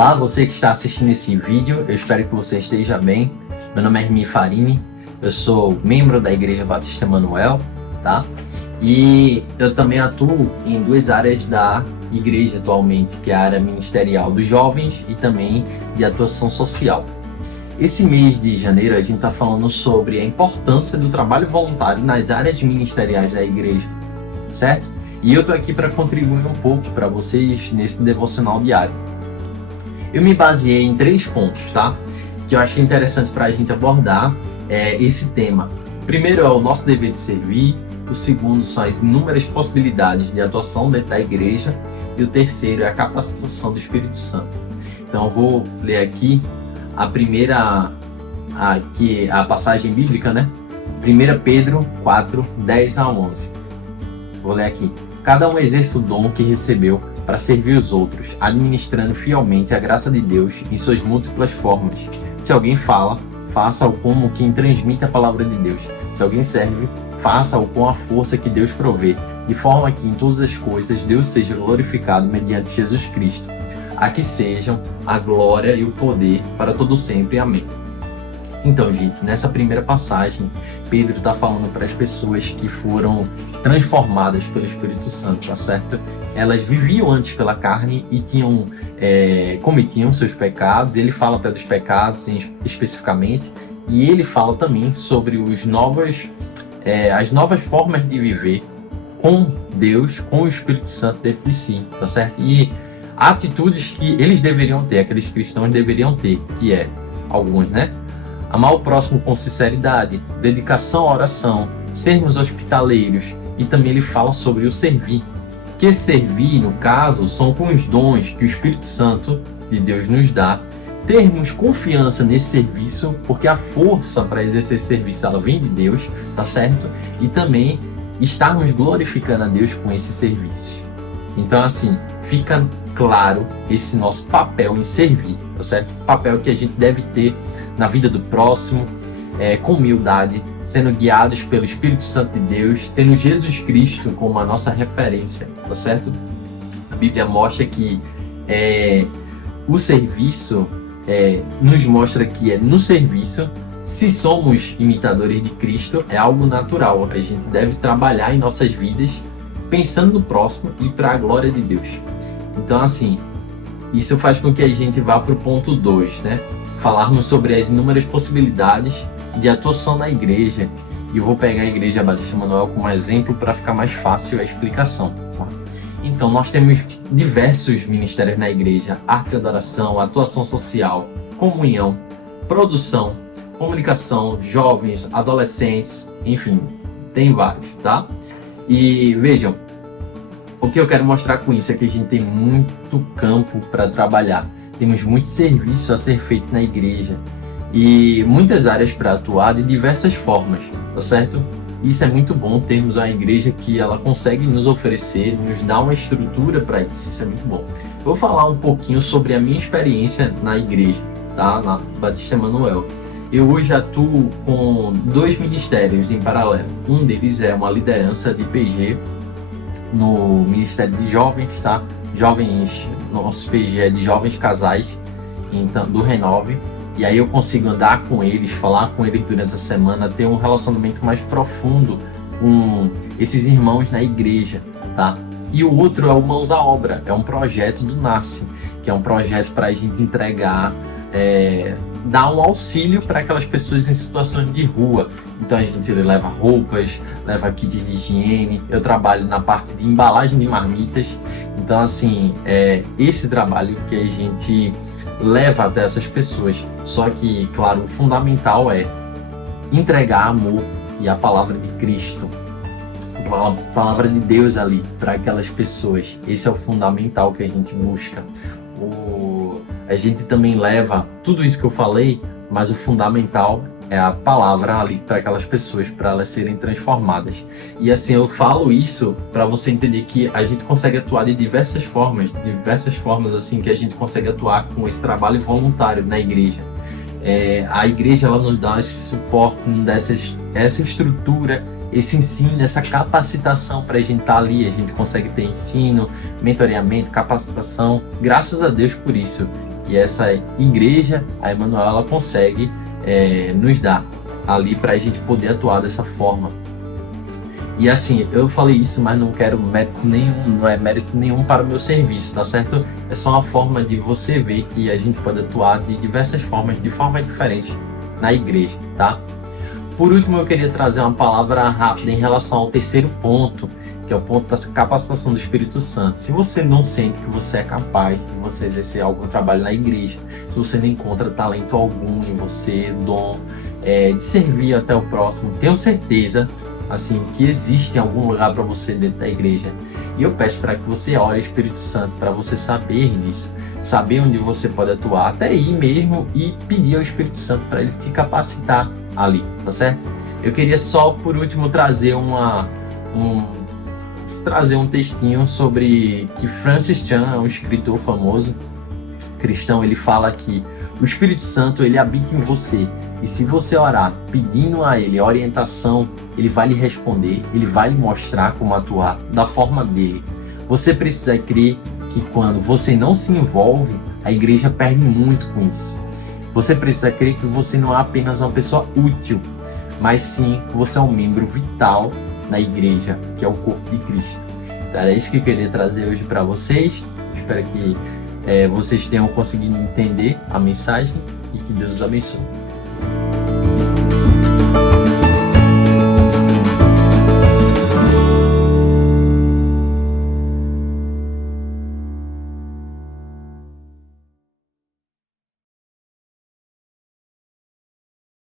Olá, você que está assistindo esse vídeo, eu espero que você esteja bem. Meu nome é Hermínio Farini, eu sou membro da Igreja Batista Emanuel, tá? E eu também atuo em duas áreas da igreja atualmente, que é a área ministerial dos jovens e também de atuação social. Esse mês de janeiro a gente está falando sobre a importância do trabalho voluntário nas áreas ministeriais da igreja, certo? E eu estou aqui para contribuir um pouco para vocês nesse devocional diário. Eu me baseei em 3 pontos, tá? Que eu achei interessante para a gente abordar esse tema. O primeiro é o nosso dever de servir, o segundo são as inúmeras possibilidades de atuação dentro da igreja e o terceiro é a capacitação do Espírito Santo. Então eu vou ler aqui a primeira, a passagem bíblica, né? 1 Pedro 4, 10 a 11. Vou ler aqui. Cada um exerce o dom que recebeu para servir os outros, administrando fielmente a graça de Deus em suas múltiplas formas. Se alguém fala, faça-o como quem transmite a palavra de Deus. Se alguém serve, faça-o com a força que Deus provê, de forma que em todas as coisas Deus seja glorificado mediante Jesus Cristo. A que sejam a glória e o poder para todo sempre. Amém. Então, gente, nessa primeira passagem, Pedro está falando para as pessoas que foram transformadas pelo Espírito Santo, tá certo? Elas viviam antes pela carne e cometiam seus pecados. Ele fala até dos pecados especificamente, e ele fala também sobre as novas formas de viver com Deus, com o Espírito Santo dentro de si, tá certo? E atitudes que eles deveriam ter, aqueles cristãos deveriam ter, que é alguns, né? Amar o próximo com sinceridade, dedicação à oração, sermos hospitaleiros, e também ele fala sobre o servir. Que servir, no caso, são com os dons que o Espírito Santo de Deus nos dá, termos confiança nesse serviço, porque a força para exercer esse serviço ela vem de Deus, tá certo? E também estarmos glorificando a Deus com esse serviço. Então, assim, fica claro esse nosso papel em servir, tá certo? Papel que a gente deve ter na vida do próximo, com humildade, sendo guiados pelo Espírito Santo de Deus, tendo Jesus Cristo como a nossa referência, tá certo? A Bíblia mostra que o serviço nos mostra que no serviço, se somos imitadores de Cristo, é algo natural. A gente deve trabalhar em nossas vidas pensando no próximo e para a glória de Deus. Então, assim, isso faz com que a gente vá para o ponto 2, né? Falarmos sobre as inúmeras possibilidades de atuação na igreja. E eu vou pegar a Igreja Batista Emanuel como exemplo para ficar mais fácil a explicação, tá? Então, nós temos diversos ministérios na igreja: arte e adoração, atuação social, comunhão, produção, comunicação, jovens, adolescentes, enfim, tem vários, tá? E vejam, o que eu quero mostrar com isso é que a gente tem muito campo para trabalhar. Temos muito serviço a ser feito na igreja e muitas áreas para atuar de diversas formas, tá certo? Isso é muito bom, termos uma igreja que ela consegue nos oferecer, nos dar uma estrutura para isso é muito bom. Eu vou falar um pouquinho sobre a minha experiência na igreja, tá? Na Batista Emanuel. Eu hoje atuo com 2 ministérios em paralelo. Um deles é uma liderança de PG no Ministério de Jovens, tá? Jovens, nosso PG é de jovens casais, então, do Renove. E aí eu consigo andar com eles, falar com eles durante a semana, ter um relacionamento mais profundo com esses irmãos na igreja, tá? E o outro é o Mãos à Obra, é um projeto do NASCE, que é um projeto para a gente entregar, dar um auxílio para aquelas pessoas em situações de rua. Então a gente leva roupas, leva kits de higiene, eu trabalho na parte de embalagem de marmitas. Então, assim, esse trabalho que a gente leva até essas pessoas. Só que, claro, o fundamental é entregar amor e a palavra de Cristo, a palavra de Deus ali para aquelas pessoas. Esse é o fundamental que a gente busca. A gente também leva tudo isso que eu falei, mas o fundamental é a palavra ali para aquelas pessoas, para elas serem transformadas. E assim, eu falo isso para você entender que a gente consegue atuar de diversas formas assim que a gente consegue atuar com esse trabalho voluntário na igreja. A igreja ela nos dá esse suporte, nos dá essa estrutura, esse ensino, essa capacitação para a gente estar ali. A gente consegue ter ensino, mentoreamento, capacitação. Graças a Deus por isso. E essa igreja, a Emmanuel, ela consegue nos dar ali para a gente poder atuar dessa forma. E assim, eu falei isso, mas não quero mérito nenhum, não é mérito nenhum para o meu serviço, tá certo? É só uma forma de você ver que a gente pode atuar de diversas formas, de forma diferente na igreja, tá? Por último, eu queria trazer uma palavra rápida em relação ao terceiro ponto, que é o ponto da capacitação do Espírito Santo. Se você não sente que você é capaz de você exercer algum trabalho na igreja, se você não encontra talento algum em você, dom, de servir até o próximo, tenho certeza assim, que existe em algum lugar para você dentro da igreja. E eu peço para que você ore ao Espírito Santo, para você saber disso, saber onde você pode atuar, até ir mesmo e pedir ao Espírito Santo para ele te capacitar ali, tá certo? Eu queria só, por último, trazer um textinho sobre que Francis Chan, um escritor famoso cristão, ele fala que o Espírito Santo, ele habita em você. E se você orar pedindo a ele orientação, ele vai lhe responder, ele vai lhe mostrar como atuar da forma dele. Você precisa crer que quando você não se envolve, a igreja perde muito com isso. Você precisa crer que você não é apenas uma pessoa útil, mas sim que você é um membro vital na igreja, que é o corpo de Cristo. Então, é isso que eu queria trazer hoje para vocês. Espero que vocês tenham conseguido entender a mensagem e que Deus os abençoe.